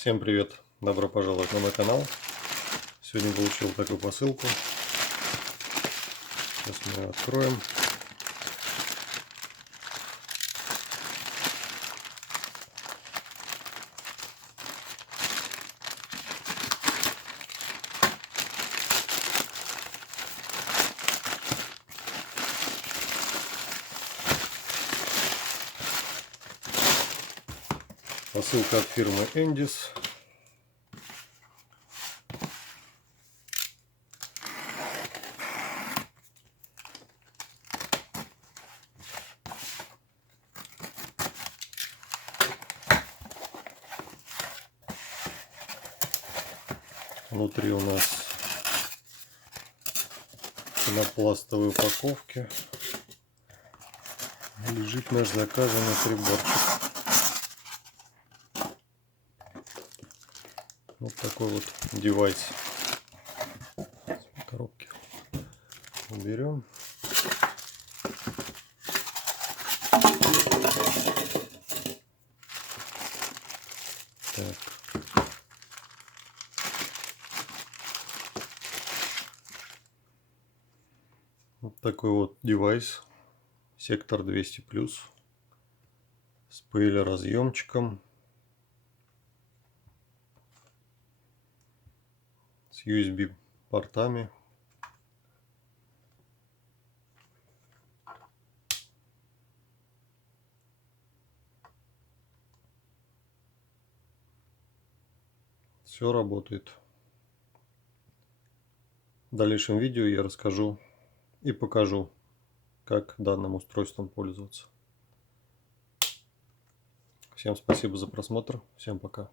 Всем привет! Добро пожаловать на мой канал. Сегодня получил такую посылку. Сейчас мы ее откроем. Посылка от фирмы Endis. Внутри у нас пенопластовой упаковки лежит наш заказанный приборчик. Вот такой вот девайс. Коробки уберем. Так. Вот такой вот девайс. Сектор 200+. С PL-разъемчиком. С USB портами. Все работает. В дальнейшем видео я расскажу и покажу, как данным устройством пользоваться. Всем спасибо за просмотр. Всем пока.